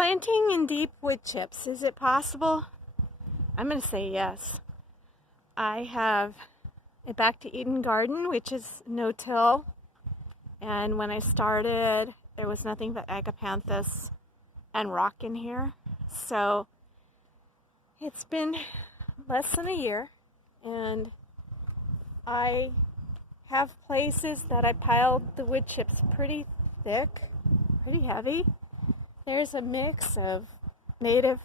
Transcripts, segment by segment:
Planting in deep wood chips, is it possible? I'm going to say yes. I have a Back to Eden garden, which is no-till, and when I started, there was nothing but agapanthus and rock in here. So it's been less than a year, and I have places that I piled the wood chips pretty thick, pretty heavy. There's a mix of native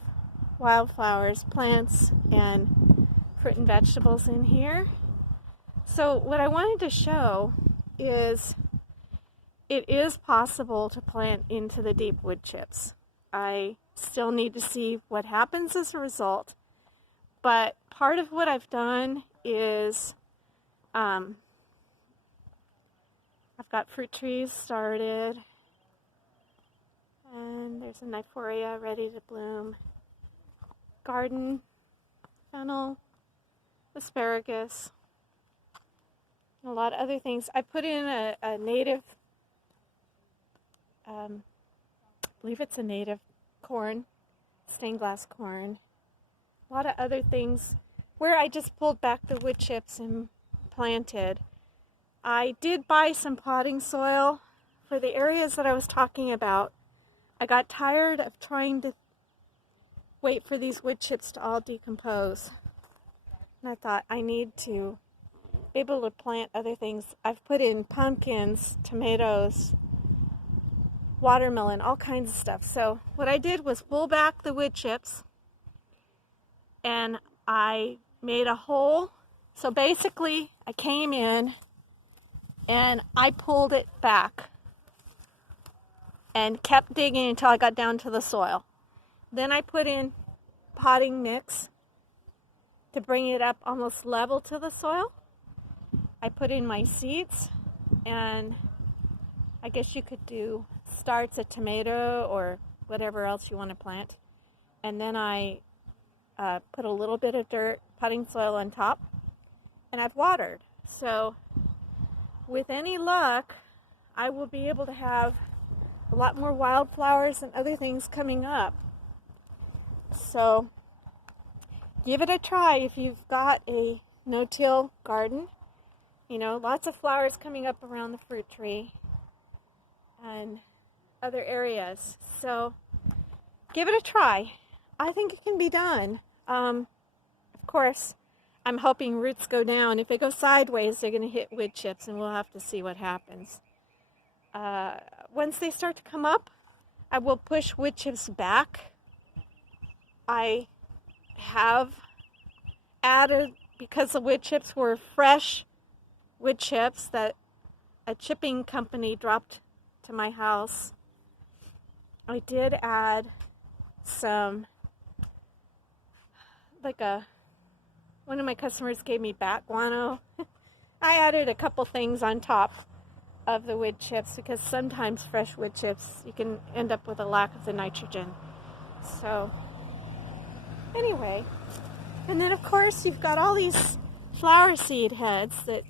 wildflowers, plants, and fruit and vegetables in here. So what I wanted to show is it is possible to plant into the deep wood chips. I still need to see what happens as a result, but part of what I've done is I've got fruit trees started, and there's a nymphoria ready to bloom, garden, fennel, asparagus, and a lot of other things. I put in a native, I believe it's a native corn, stained glass corn, a lot of other things where I just pulled back the wood chips and planted. I did buy some potting soil for the areas that I was talking about. I got tired of trying to wait for these wood chips to all decompose. And I thought I need to be able to plant other things. I've put in pumpkins, tomatoes, watermelon, all kinds of stuff. So what I did was pull back the wood chips and I made a hole. So basically I came in and I pulled it back and kept digging until I got down to the soil. Then I put in potting mix to bring it up almost level to the soil. I put in my seeds, and I guess you could do starts a tomato or whatever else you want to plant. And then I put a little bit of dirt, potting soil on top, and I've watered. So with any luck, I will be able to have a lot more wildflowers and other things coming up. So give it a try if you've got a no-till garden. You know, lots of flowers coming up around the fruit tree and other areas. So give it a try. I think it can be done. Of course, I'm hoping roots go down. If they go sideways, they're going to hit wood chips, and we'll have to see what happens. Once they start to come up, I will push wood chips back. I have added, because the wood chips were fresh wood chips that a chipping company dropped to my house, I did add some, one of my customers gave me bat guano. I added a couple things on top of the wood chips because sometimes fresh wood chips, you can end up with a lack of the nitrogen. So anyway, and then of course you've got all these flower seed heads that,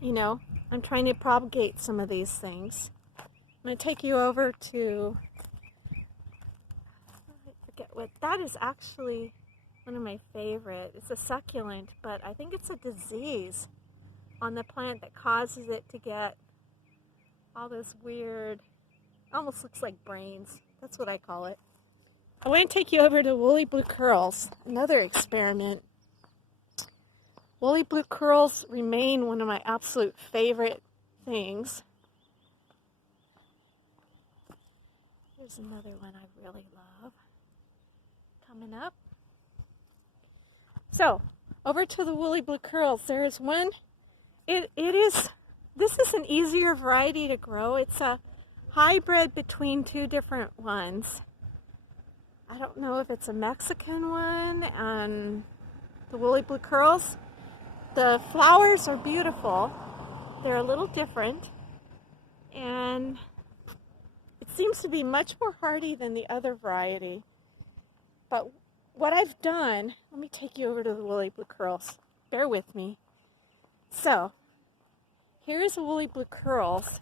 you know, I'm trying to propagate some of these things. I'm going to take you over to, I forget what, that is actually one of my favorite. It's a succulent, but I think it's a disease on the plant that causes it to get all this weird, almost looks like brains. That's what I call it. I want to take you over to woolly blue curls, another experiment. Woolly blue curls remain one of my absolute favorite things. There's another one I really love coming up. So, over to the woolly blue curls. There is one. This is an easier variety to grow. It's a hybrid between two different ones. I don't know if it's a Mexican one and the woolly blue curls. The flowers are beautiful. They're a little different, and it seems to be much more hardy than the other variety. But what I've done, let me take you over to the woolly blue curls. Bear with me. So, here's the woolly blue curls,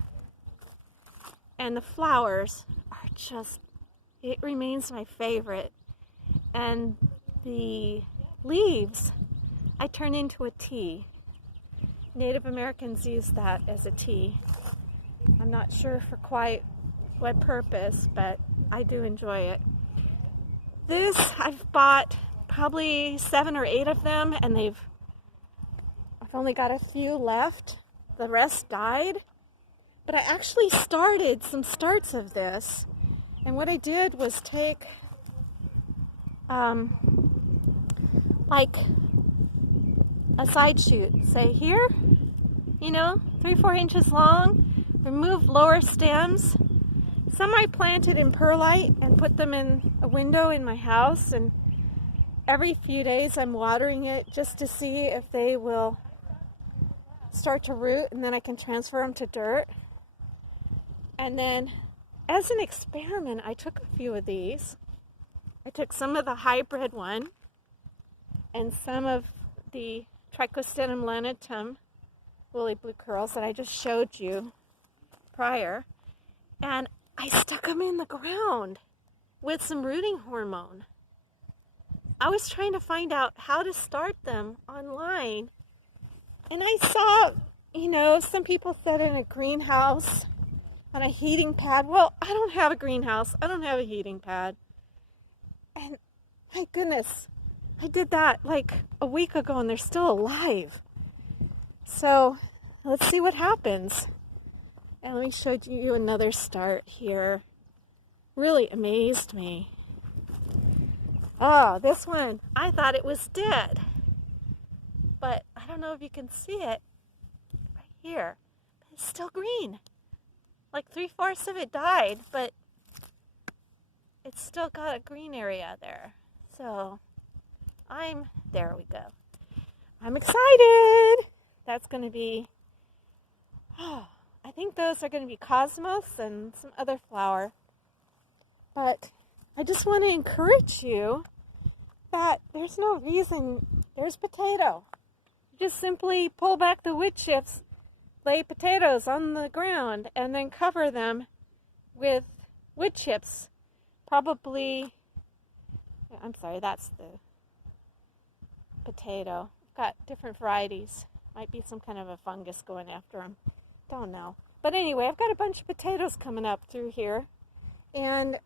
and the flowers are just It remains my favorite. And the leaves I turn into a tea. Native Americans use that as a tea. I'm not sure for quite what purpose, but I do enjoy it. This, I've bought probably 7 or 8 of them, and I've only got a few left. The rest died. But I actually started some starts of this. And what I did was take like a side shoot, say here, 3-4 inches long, remove lower stems. Some I planted in perlite and put them in a window in my house, and every few days I'm watering it just to see if they will start to root, and then I can transfer them to dirt. And then as an experiment, I took a few of these. I took some of the hybrid one and some of the Trichostenum lenitum woolly blue curls that I just showed you prior, and I stuck them in the ground with some rooting hormone. I was trying to find out how to start them online, and I saw, some people said in a greenhouse on a heating pad. Well, I don't have a greenhouse. I don't have a heating pad. And my goodness, I did that like a week ago and they're still alive. So let's see what happens. And let me show you another start here. Really amazed me. Oh, this one, I thought it was dead. But I don't know if you can see it right here. It's still green. Like 3/4 of it died, but it's still got a green area there. So there we go. I'm excited. That's going to be, I think those are going to be cosmos and some other flower. But I just want to encourage you that there's no reason, there's potato. You just simply pull back the wood chips, lay potatoes on the ground, and then cover them with wood chips. Probably, I'm sorry, that's the potato. I've got different varieties. Might be some kind of a fungus going after them. Don't know. But anyway, I've got a bunch of potatoes coming up through here. And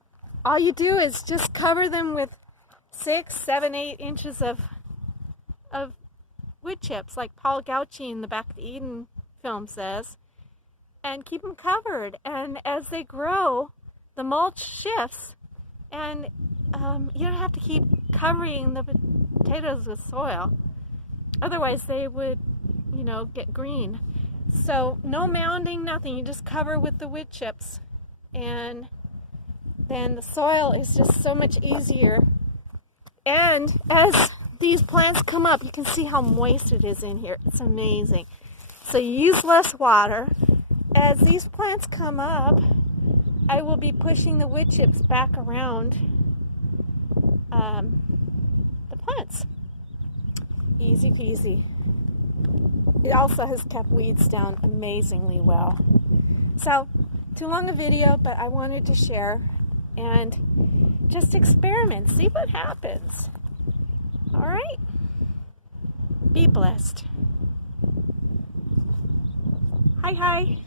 all you do is just cover them with 6, 7, 8 inches of wood chips, like Paul Gauci in the Back to Eden film says, and keep them covered. And as they grow, the mulch shifts, and you don't have to keep covering the potatoes with soil. Otherwise, they would, get green. So no mounding, nothing. You just cover with the wood chips, and then the soil is just so much easier. And as these plants come up, you can see how moist it is in here. It's amazing. So you use less water. As these plants come up, I will be pushing the wood chips back around the plants. Easy peasy. It also has kept weeds down amazingly well. So, too long a video, but I wanted to share and just experiment, see what happens. All right? Be blessed. Hi, hi.